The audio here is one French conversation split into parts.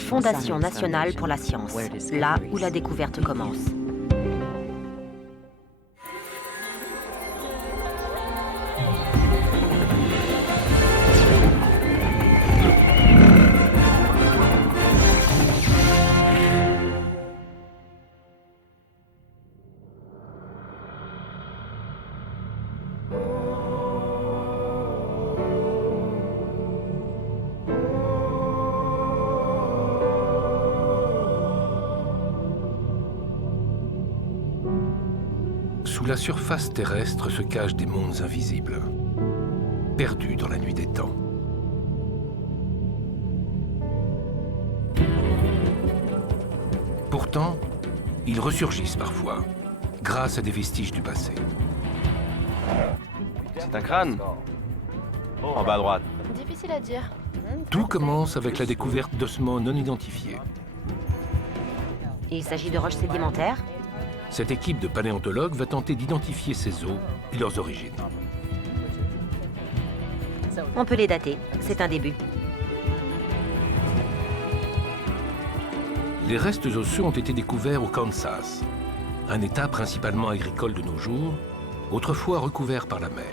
Fondation nationale pour la science, là où la découverte commence. Sous la surface terrestre se cachent des mondes invisibles, perdus dans la nuit des temps. Pourtant, ils ressurgissent parfois, grâce à des vestiges du passé. C'est un crâne. En bas à droite. Difficile à dire. Tout commence avec la découverte d'ossements non identifiés. Il s'agit de roches sédimentaires. Cette équipe de paléontologues va tenter d'identifier ces os et leurs origines. On peut les dater, c'est un début. Les restes osseux ont été découverts au Kansas, un État principalement agricole de nos jours, autrefois recouvert par la mer.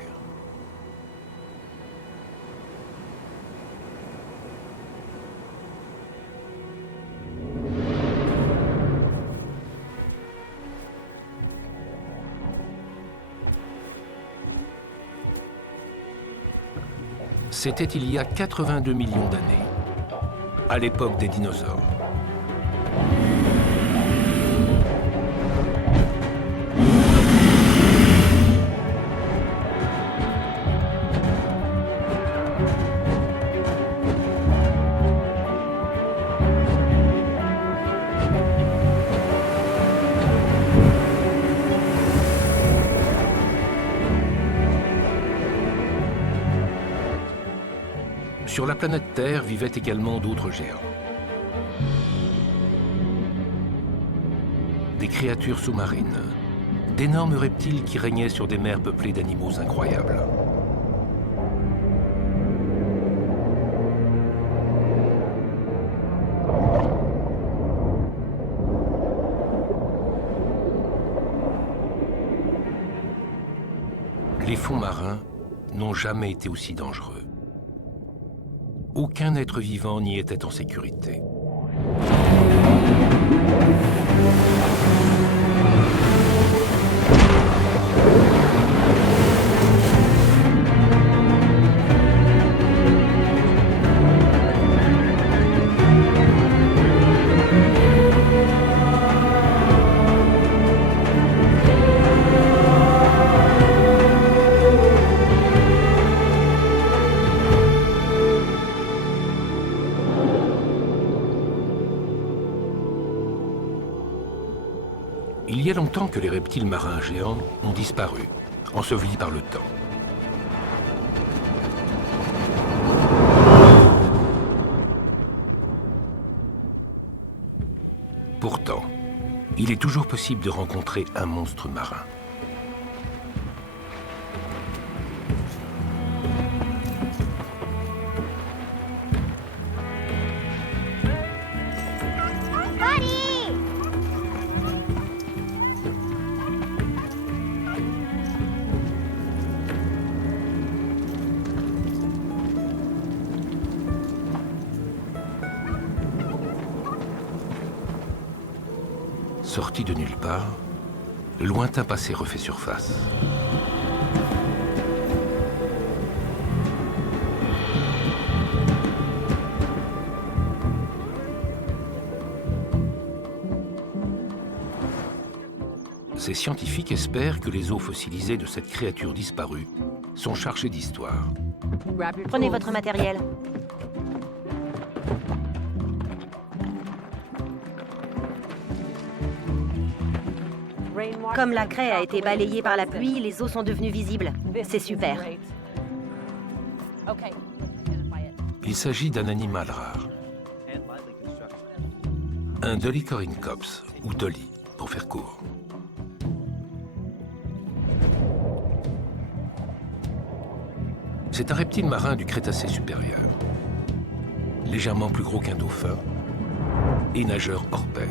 C'était il y a 82 millions d'années, à l'époque des dinosaures. Sur la planète Terre vivaient également d'autres géants. Des créatures sous-marines, d'énormes reptiles qui régnaient sur des mers peuplées d'animaux incroyables. Les fonds marins n'ont jamais été aussi dangereux. Aucun être vivant n'y était en sécurité. Il y a longtemps que les reptiles marins géants ont disparu, ensevelis par le temps. Pourtant, il est toujours possible de rencontrer un monstre marin. Sorti de nulle part, le lointain passé refait surface. Ces scientifiques espèrent que les os fossilisés de cette créature disparue sont chargés d'histoire. Prenez votre matériel. Comme la craie a été balayée par la pluie, les os sont devenus visibles. C'est super. Il s'agit d'un animal rare. Un Dolichoryncops, ou Dolly, pour faire court. C'est un reptile marin du Crétacé supérieur. Légèrement plus gros qu'un dauphin, et nageur hors pair.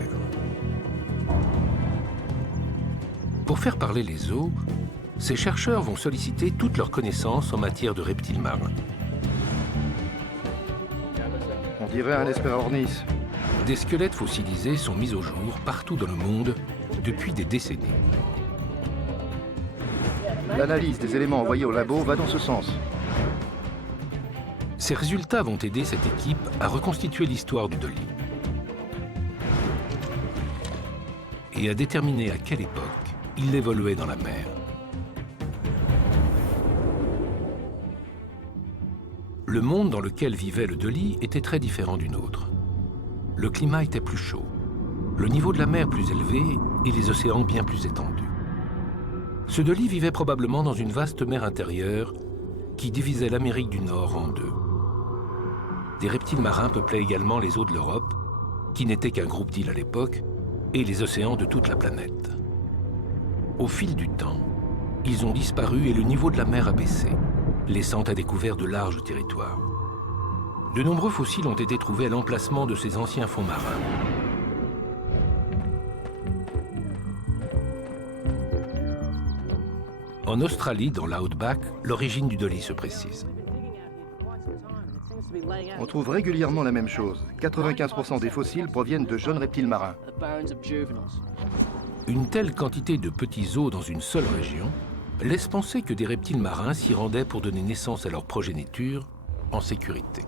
Pour faire parler les os, ces chercheurs vont solliciter toutes leurs connaissances en matière de reptiles marins. On dirait un Hesperornis. Des squelettes fossilisés sont mis au jour partout dans le monde depuis des décennies. L'analyse des éléments envoyés au labo va dans ce sens. Ces résultats vont aider cette équipe à reconstituer l'histoire du Dolly et à déterminer à quelle époque il évoluait dans la mer. Le monde dans lequel vivait le Dolly était très différent du nôtre. Le climat était plus chaud, le niveau de la mer plus élevé et les océans bien plus étendus. Ce Dolly vivait probablement dans une vaste mer intérieure qui divisait l'Amérique du Nord en deux. Des reptiles marins peuplaient également les eaux de l'Europe, qui n'était qu'un groupe d'îles à l'époque, et les océans de toute la planète. Au fil du temps, ils ont disparu et le niveau de la mer a baissé, laissant à découvert de larges territoires. De nombreux fossiles ont été trouvés à l'emplacement de ces anciens fonds marins. En Australie, dans l'Outback, l'origine du Dolly se précise. On trouve régulièrement la même chose. 95% des fossiles proviennent de jeunes reptiles marins. Une telle quantité de petits os dans une seule région laisse penser que des reptiles marins s'y rendaient pour donner naissance à leur progéniture en sécurité.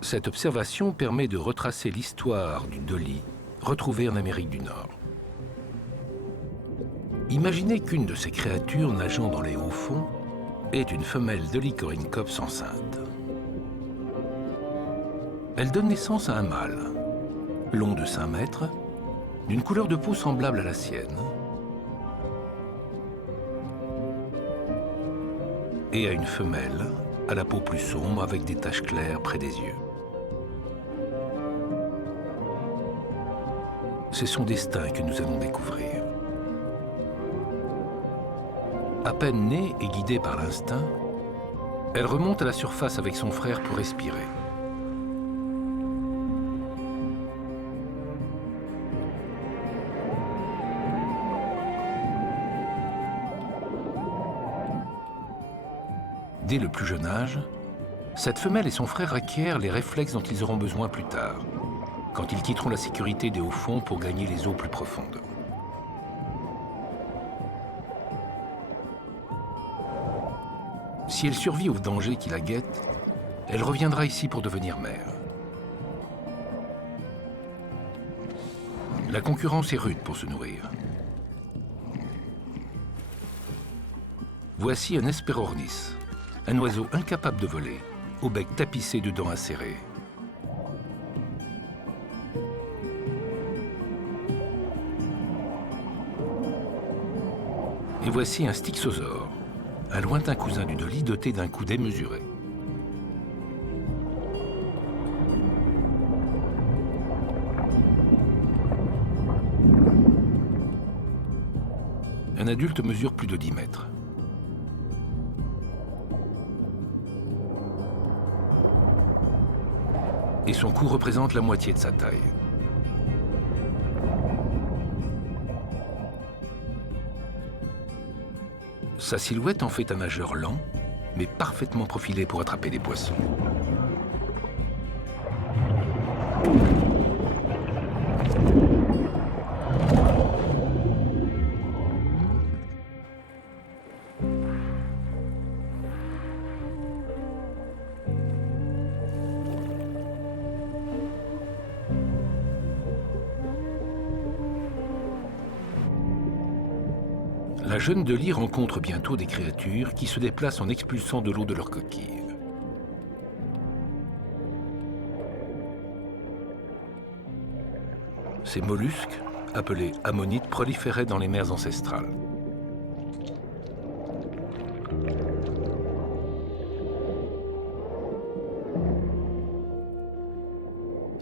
Cette observation permet de retracer l'histoire du Dolly retrouvé en Amérique du Nord. Imaginez qu'une de ces créatures nageant dans les hauts fonds est une femelle Dollycorincops enceinte. Elle donne naissance à un mâle, long de 5 mètres, d'une couleur de peau semblable à la sienne, et à une femelle à la peau plus sombre avec des taches claires près des yeux. C'est son destin que nous allons découvrir. À peine née et guidée par l'instinct, elle remonte à la surface avec son frère pour respirer. Dès le plus jeune âge, cette femelle et son frère acquièrent les réflexes dont ils auront besoin plus tard, quand ils quitteront la sécurité des hauts fonds pour gagner les eaux plus profondes. Si elle survit au danger qui la guette, elle reviendra ici pour devenir mère. La concurrence est rude pour se nourrir. Voici un Hesperornis, un oiseau incapable de voler, au bec tapissé de dents acérées. Et voici un Styxosaure, un lointain cousin du Dolly doté d'un cou démesuré. Un adulte mesure plus de 10 mètres. Et son cou représente la moitié de sa taille. Sa silhouette en fait un nageur lent, mais parfaitement profilé pour attraper des poissons. La jeune Dolly rencontre bientôt des créatures qui se déplacent en expulsant de l'eau de leur coquille. Ces mollusques, appelés ammonites, proliféraient dans les mers ancestrales.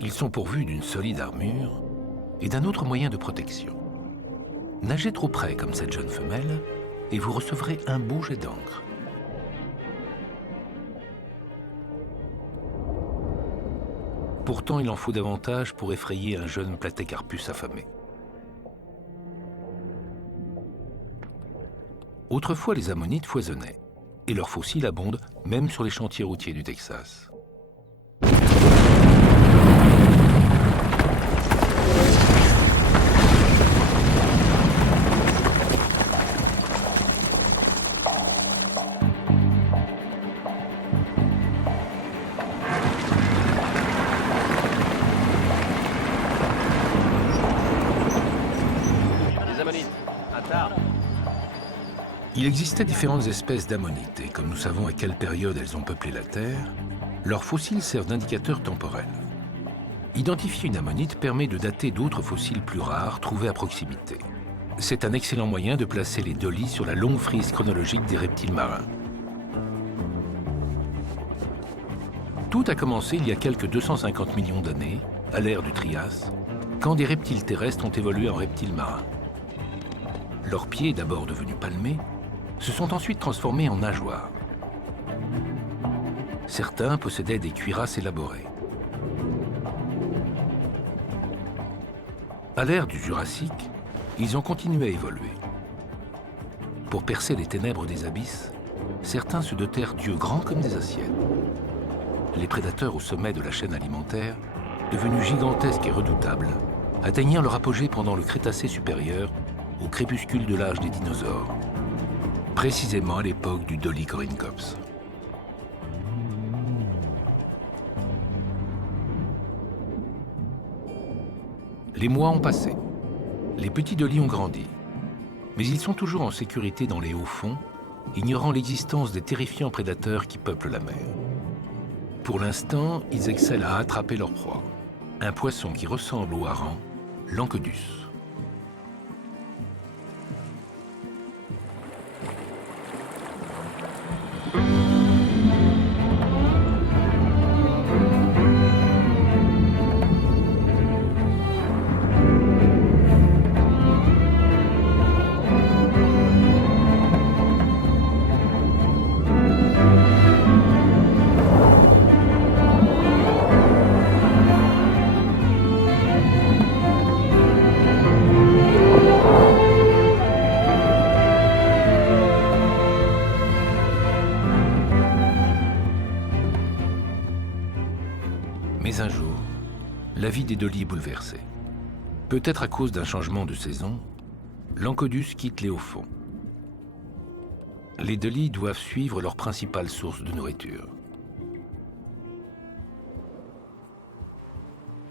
Ils sont pourvus d'une solide armure et d'un autre moyen de protection. Nagez trop près comme cette jeune femelle et vous recevrez un beau jet d'encre. Pourtant, il en faut davantage pour effrayer un jeune Platycarpus affamé. Autrefois, les ammonites foisonnaient, et leurs fossiles abondent même sur les chantiers routiers du Texas. Il existait différentes espèces d'ammonites, et comme nous savons à quelle période elles ont peuplé la Terre, leurs fossiles servent d'indicateur temporel. Identifier une ammonite permet de dater d'autres fossiles plus rares trouvés à proximité. C'est un excellent moyen de placer les dollies sur la longue frise chronologique des reptiles marins. Tout a commencé il y a quelques 250 millions d'années, à l'ère du Trias, quand des reptiles terrestres ont évolué en reptiles marins. Leurs pieds, d'abord devenus palmés, se sont ensuite transformés en nageoires. Certains possédaient des cuirasses élaborées. À l'ère du Jurassique, ils ont continué à évoluer. Pour percer les ténèbres des abysses, certains se dotèrent d'yeux grands comme des assiettes. Les prédateurs au sommet de la chaîne alimentaire, devenus gigantesques et redoutables, atteignirent leur apogée pendant le Crétacé supérieur, au crépuscule de l'âge des dinosaures, précisément à l'époque du Dolichorhynchops. Les mois ont passé. Les petits dollies ont grandi. Mais ils sont toujours en sécurité dans les hauts fonds, ignorant l'existence des terrifiants prédateurs qui peuplent la mer. Pour l'instant, ils excellent à attraper leur proie, un poisson qui ressemble au hareng, l'Encodus. Mais un jour, la vie des dollies est bouleversée. Peut-être à cause d'un changement de saison, l'Encodus quitte les hauts fonds. Les dollies doivent suivre leur principale source de nourriture.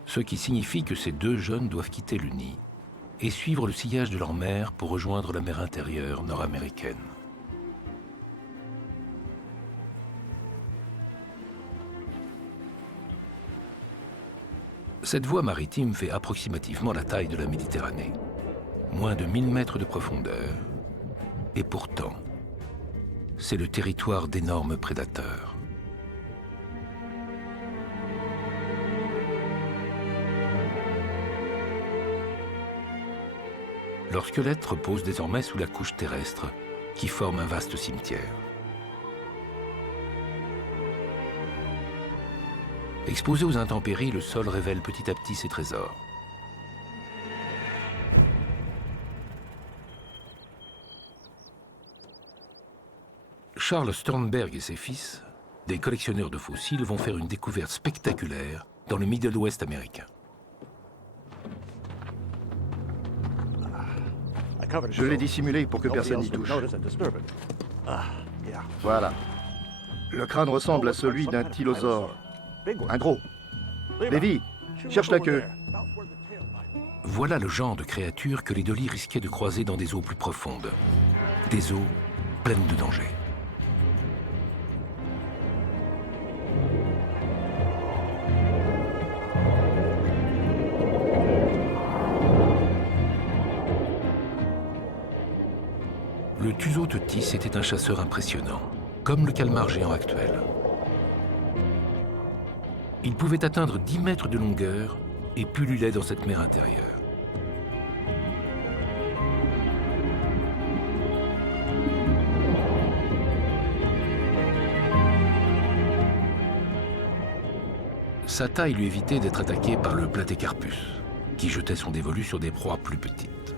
Ce qui signifie que ces deux jeunes doivent quitter le nid et suivre le sillage de leur mère pour rejoindre la mer intérieure nord-américaine. Cette voie maritime fait approximativement la taille de la Méditerranée, moins de 1000 mètres de profondeur, et pourtant, c'est le territoire d'énormes prédateurs. Leur squelette repose désormais sous la couche terrestre, qui forme un vaste cimetière. Exposé aux intempéries, le sol révèle petit à petit ses trésors. Charles Sternberg et ses fils, des collectionneurs de fossiles, vont faire une découverte spectaculaire dans le Middle West américain. Je l'ai dissimulé pour que personne n'y touche. Voilà. Le crâne ressemble à celui d'un tylosaure. Un gros. Lévi, cherche la queue. Voilà le genre de créature que les dollies risquaient de croiser dans des eaux plus profondes. Des eaux pleines de dangers. Le Thuzototis était un chasseur impressionnant, comme le calmar géant actuel. Il pouvait atteindre 10 mètres de longueur et pullulait dans cette mer intérieure. Sa taille lui évitait d'être attaqué par le Platecarpus, qui jetait son dévolu sur des proies plus petites.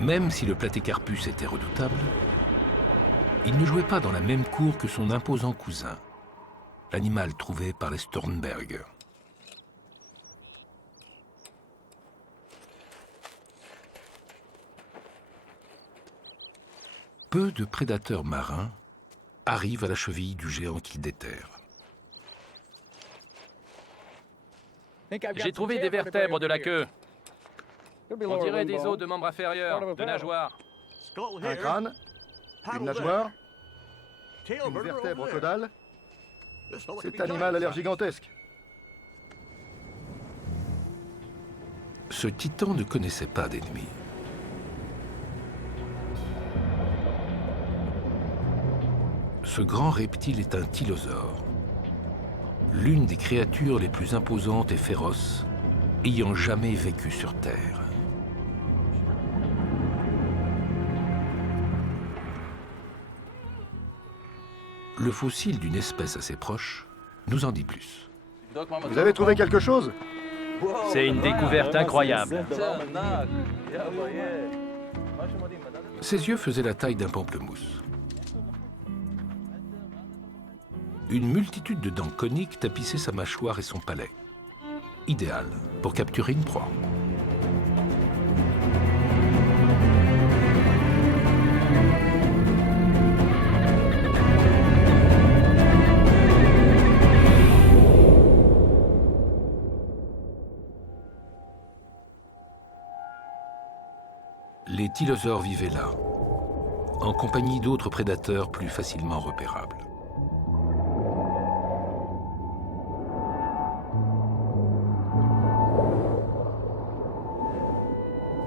Même si le Platecarpus était redoutable, il ne jouait pas dans la même cour que son imposant cousin, l'animal trouvé par les Stornberg. Peu de prédateurs marins arrivent à la cheville du géant qu'ils déterrent. J'ai trouvé des vertèbres de la queue. On dirait des os de membres inférieurs, de nageoires. Un crâne, une nageoire, une vertèbre caudale. Cet animal a l'air gigantesque. Ce titan ne connaissait pas d'ennemis. Ce grand reptile est un tylosaure, l'une des créatures les plus imposantes et féroces ayant jamais vécu sur Terre. Le fossile d'une espèce assez proche nous en dit plus. Vous avez trouvé quelque chose? C'est une découverte incroyable. Ses yeux faisaient la taille d'un pamplemousse. Une multitude de dents coniques tapissaient sa mâchoire et son palais. Idéal pour capturer une proie. Les tylosaures vivaient là, en compagnie d'autres prédateurs plus facilement repérables.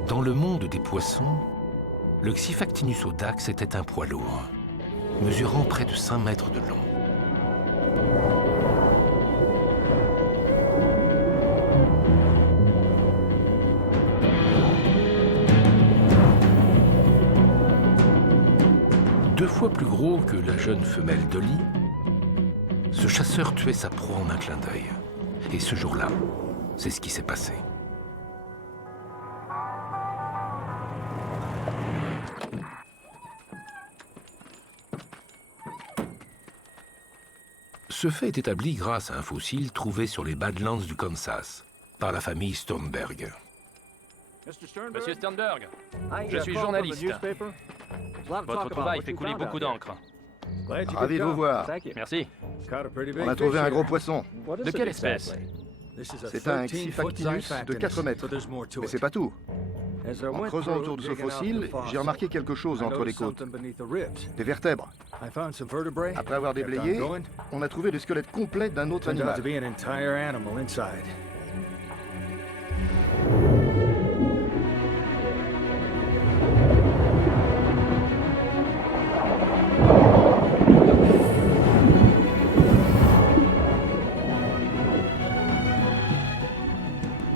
Dans le monde des poissons, le Xifactinus audax était un poids lourd, mesurant près de 5 mètres de long. Deux fois plus gros que la jeune femelle Dolly, ce chasseur tuait sa proie en un clin d'œil. Et ce jour-là, c'est ce qui s'est passé. Ce fait est établi grâce à un fossile trouvé sur les Badlands du Kansas par la famille Stornberg. Monsieur Sternberg, je suis journaliste. Votre trouvaille fait couler beaucoup d'encre. Ravi de vous voir. Merci. On a trouvé un gros poisson. De quelle espèce? C'est un Xifactinus de 4 mètres. Mais c'est pas tout. En creusant autour de ce fossile, j'ai remarqué quelque chose entre les côtes. Des vertèbres. Après avoir déblayé, on a trouvé le squelette complet d'un autre animal.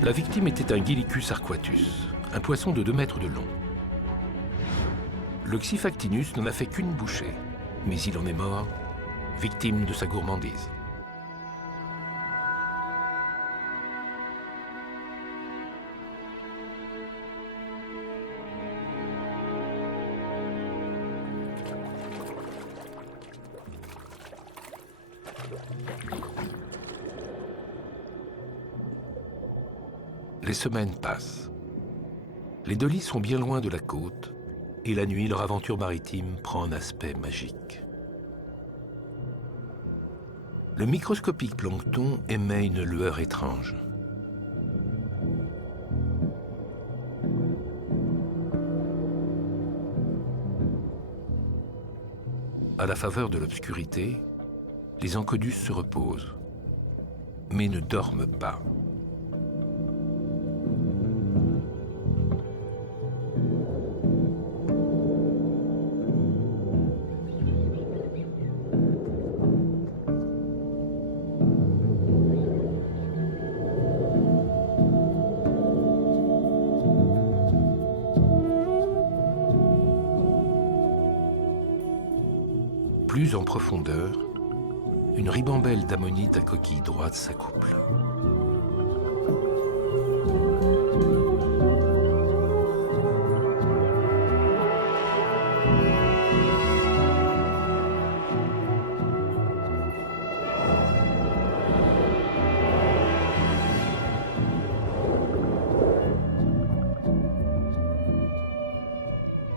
La victime était un Gillicus arquatus, un poisson de 2 mètres de long. Le Xifactinus n'en a fait qu'une bouchée, mais il en est mort, victime de sa gourmandise. Les semaines passent. Les Dolly sont bien loin de la côte, et la nuit, leur aventure maritime prend un aspect magique. Le microscopique plancton émet une lueur étrange. À la faveur de l'obscurité, les encodus se reposent, mais ne dorment pas. Plus en profondeur, une ribambelle d'ammonite à coquille droite s'accouple.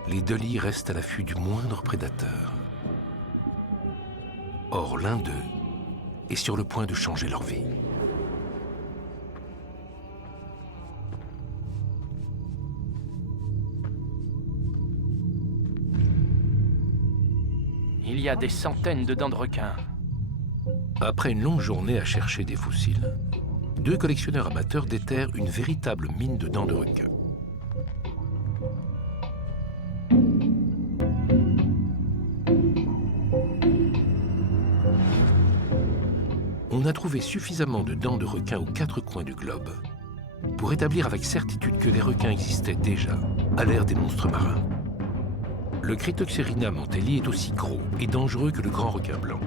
Les Dolly restent à l'affût du moindre prédateur. Or, l'un d'eux est sur le point de changer leur vie. Il y a des centaines de dents de requin. Après une longue journée à chercher des fossiles, deux collectionneurs amateurs déterrent une véritable mine de dents de requin. On a trouvé suffisamment de dents de requin aux quatre coins du globe pour établir avec certitude que des requins existaient déjà à l'ère des monstres marins. Le Critoxerina mantelli est aussi gros et dangereux que le grand requin blanc.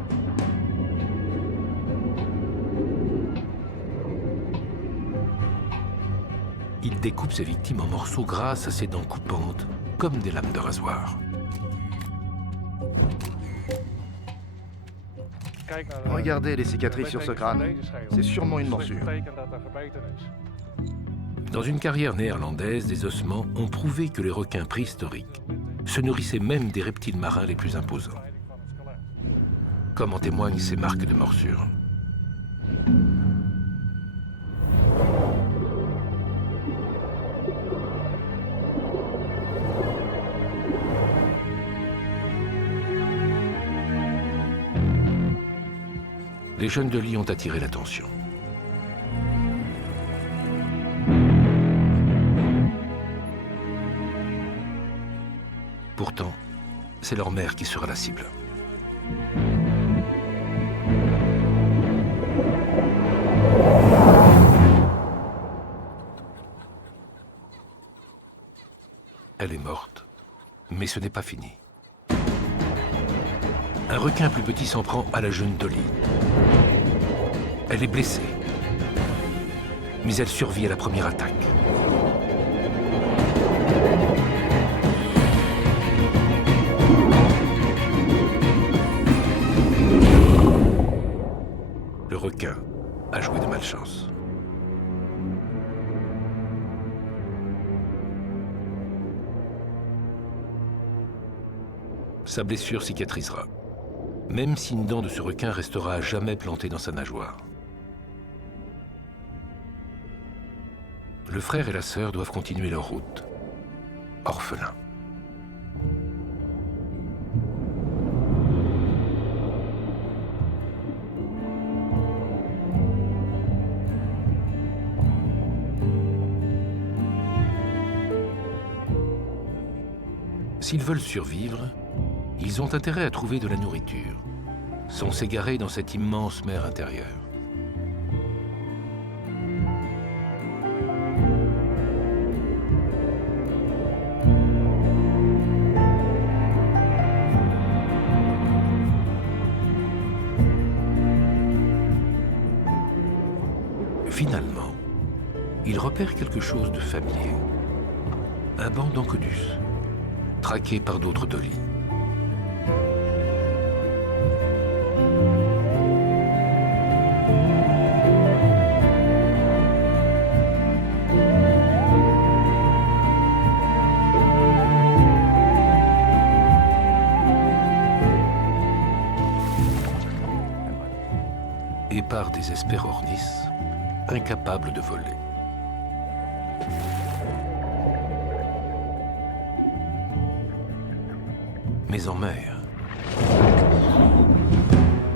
Il découpe ses victimes en morceaux grâce à ses dents coupantes, comme des lames de rasoir. Regardez les cicatrices sur ce crâne. C'est sûrement une morsure. Dans une carrière néerlandaise, des ossements ont prouvé que les requins préhistoriques se nourrissaient même des reptiles marins les plus imposants. Comme en témoignent ces marques de morsures. Les jeunes Dolly ont attiré l'attention. Pourtant, c'est leur mère qui sera la cible. Elle est morte, mais ce n'est pas fini. Un requin plus petit s'en prend à la jeune Dolly. Elle est blessée, mais elle survit à la première attaque. Le requin a joué de malchance. Sa blessure cicatrisera, même si une dent de ce requin restera à jamais plantée dans sa nageoire. Le frère et la sœur doivent continuer leur route, orphelins. S'ils veulent survivre, ils ont intérêt à trouver de la nourriture, sans s'égarer dans cette immense mer intérieure. Finalement, ils repèrent quelque chose de familier. Un banc d'encodus, traqué par d'autres Dolly. Et par des Hesperornis, incapables de voler. Mais en mer,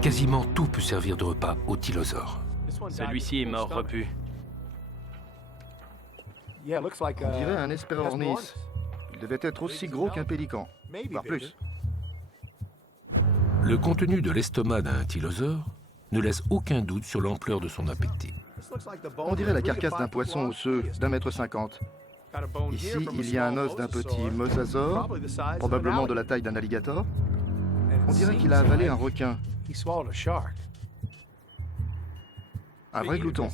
quasiment tout peut servir de repas aux tylosaures. Celui-ci est mort repu. On dirait un Hesperornis. Il devait être aussi gros qu'un pélican, voire plus. Le contenu de l'estomac d'un tylosaure ne laisse aucun doute sur l'ampleur de son appétit. On dirait la carcasse d'un poisson osseux d'1,50 m. Ici, il y a un os d'un petit mosasaure, probablement de la taille d'un alligator. On dirait qu'il a avalé un requin. Un vrai glouton.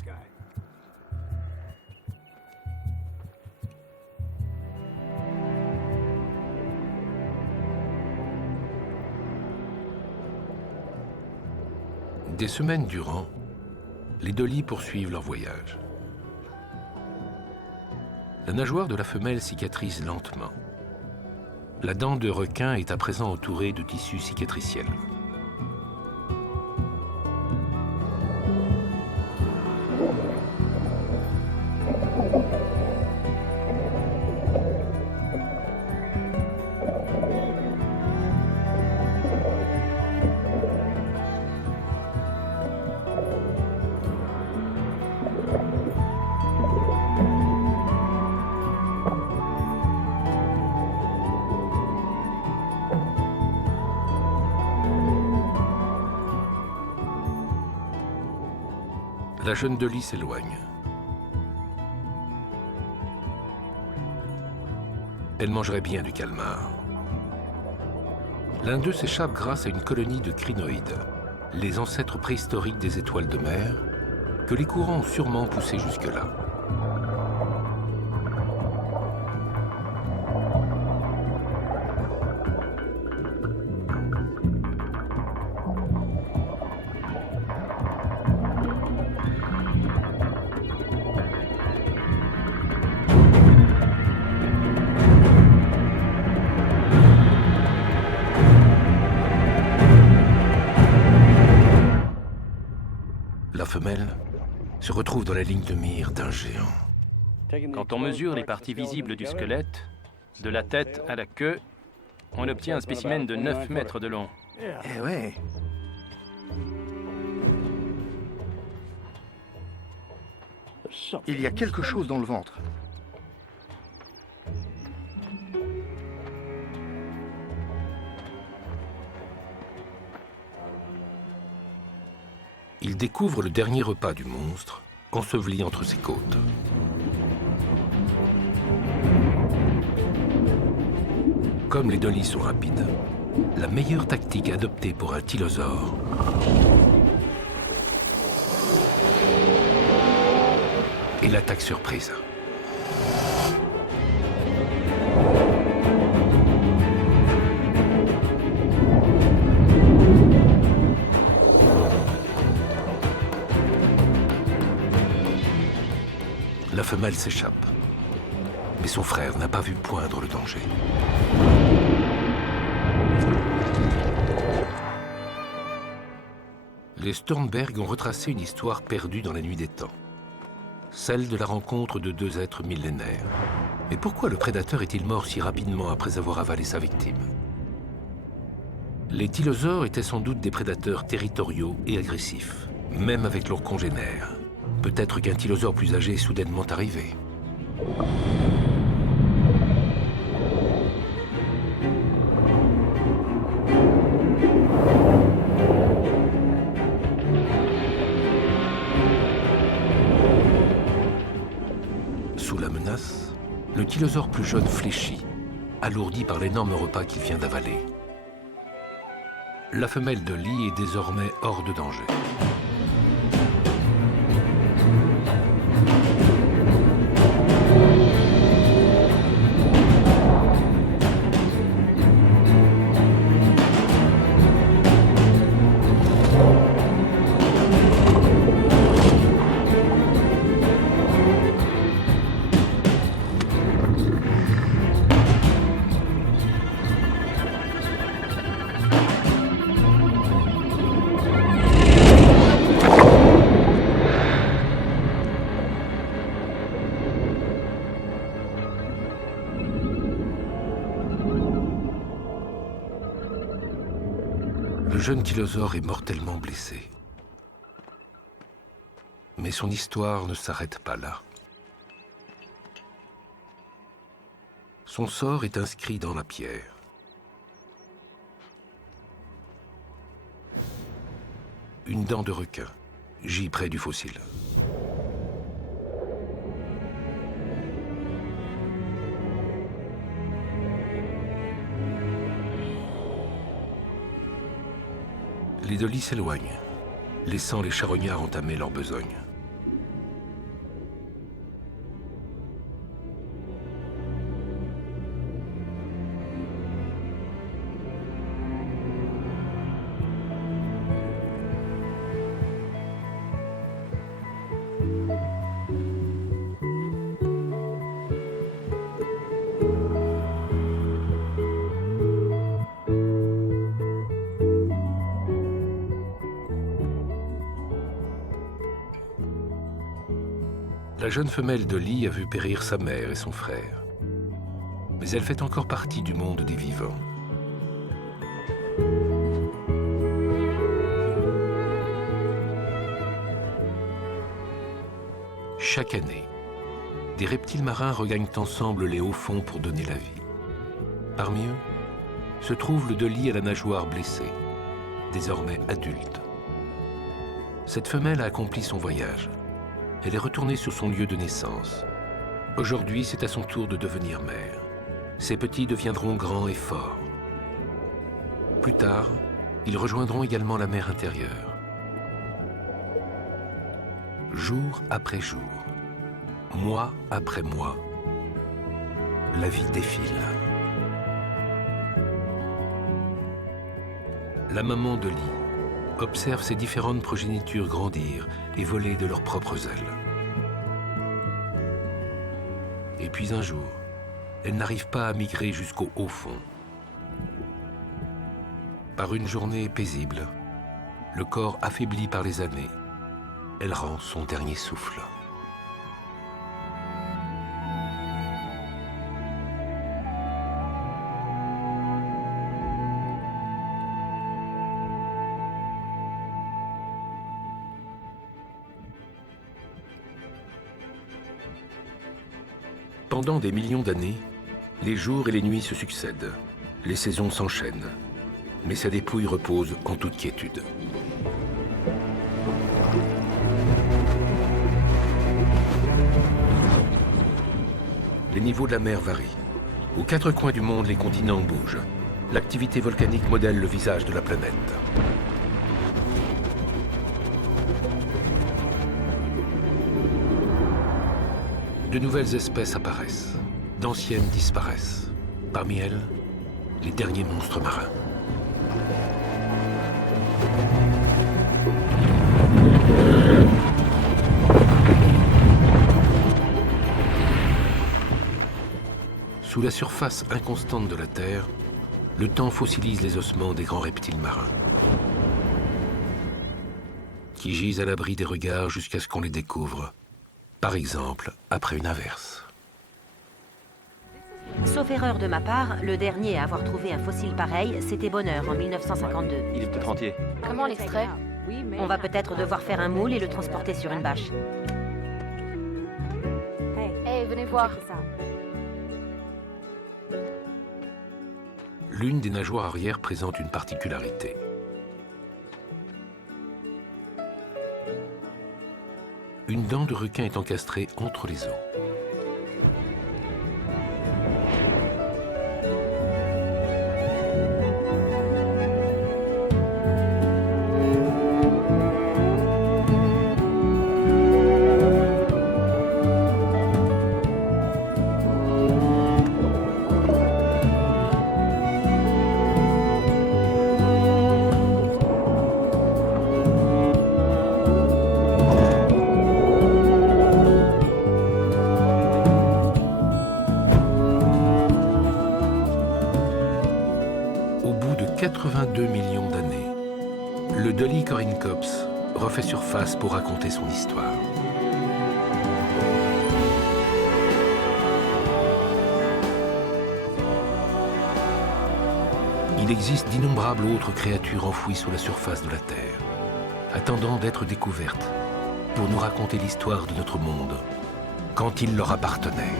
Des semaines durant, les Dolly poursuivent leur voyage. La nageoire de la femelle cicatrise lentement. La dent de requin est à présent entourée de tissu cicatriciel. La jeune Dolly s'éloigne. Elle mangerait bien du calmar. L'un d'eux s'échappe grâce à une colonie de crinoïdes, les ancêtres préhistoriques des étoiles de mer, que les courants ont sûrement poussés jusque-là. La femelle se retrouve dans la ligne de mire d'un géant. Quand on mesure les parties visibles du squelette, de la tête à la queue, on obtient un spécimen de 9 mètres de long. Eh ouais. Il y a quelque chose dans le ventre. Il découvre le dernier repas du monstre, enseveli entre ses côtes. Comme les Dolly sont rapides, la meilleure tactique adoptée pour un tylosaure est l'attaque surprise. La femelle s'échappe, mais son frère n'a pas vu poindre le danger. Les Stormberg ont retracé une histoire perdue dans la nuit des temps, celle de la rencontre de deux êtres millénaires. Mais pourquoi le prédateur est-il mort si rapidement après avoir avalé sa victime? Les tylosaures étaient sans doute des prédateurs territoriaux et agressifs, même avec leurs congénères. Peut-être qu'un tylosaure plus âgé est soudainement arrivé. Sous la menace, le tylosaure plus jeune fléchit, alourdi par l'énorme repas qu'il vient d'avaler. La femelle de Lee est désormais hors de danger. Le jeune tylosaure est mortellement blessé. Mais son histoire ne s'arrête pas là. Son sort est inscrit dans la pierre. Une dent de requin gît près du fossile. Les Dolly s'éloignent, laissant les charognards entamer leur besogne. La jeune femelle Dolly a vu périr sa mère et son frère. Mais elle fait encore partie du monde des vivants. Chaque année, des reptiles marins regagnent ensemble les hauts fonds pour donner la vie. Parmi eux, se trouve le Dolly à la nageoire blessée, désormais adulte. Cette femelle a accompli son voyage. Elle est retournée sur son lieu de naissance. Aujourd'hui, c'est à son tour de devenir mère. Ses petits deviendront grands et forts. Plus tard, ils rejoindront également la mer intérieure. Jour après jour, mois après mois, la vie défile. La maman Dolly observe ses différentes progénitures grandir et voler de leurs propres ailes. Et puis un jour, elle n'arrive pas à migrer jusqu'au haut fond. Par une journée paisible, le corps affaibli par les années, elle rend son dernier souffle. Pendant des millions d'années, les jours et les nuits se succèdent, les saisons s'enchaînent, mais sa dépouille repose en toute quiétude. Les niveaux de la mer varient. Aux quatre coins du monde, les continents bougent. L'activité volcanique modèle le visage de la planète. De nouvelles espèces apparaissent, d'anciennes disparaissent. Parmi elles, les derniers monstres marins. Sous la surface inconstante de la Terre, le temps fossilise les ossements des grands reptiles marins, qui gisent à l'abri des regards jusqu'à ce qu'on les découvre. Par exemple, après une averse. Sauf erreur de ma part, le dernier à avoir trouvé un fossile pareil, c'était Bonheur en 1952. Il est peut-être entier. Comment on l'extrait? On va peut-être devoir faire un moule et le transporter sur une bâche. Hey, venez voir. L'une des nageoires arrière présente une particularité. Une dent de requin est encastrée entre les os. Au bout de 82 millions d'années, le Dolly corynecops refait surface pour raconter son histoire. Il existe d'innombrables autres créatures enfouies sous la surface de la Terre, attendant d'être découvertes pour nous raconter l'histoire de notre monde quand il leur appartenait.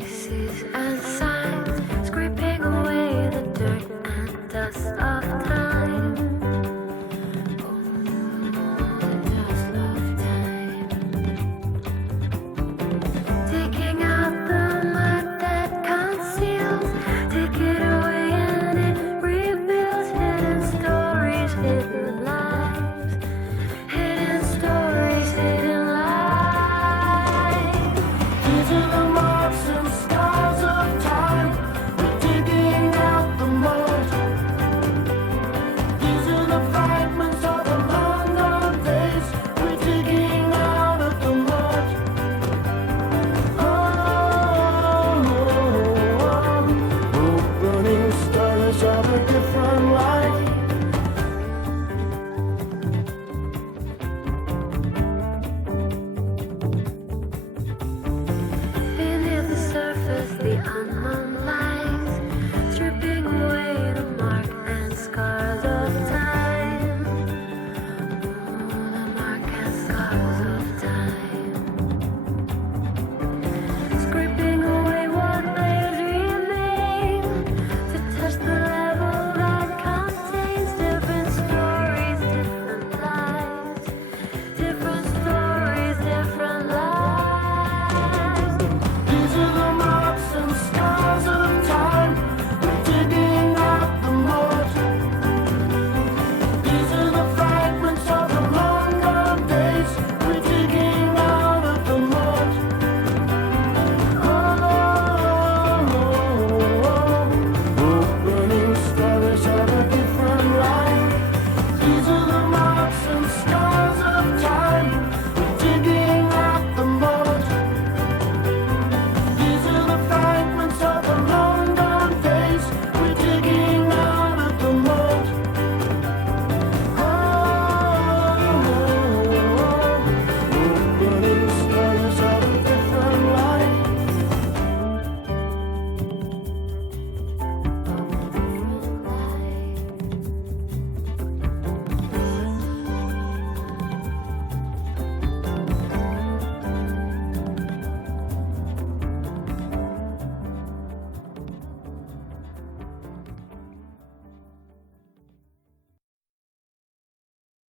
faces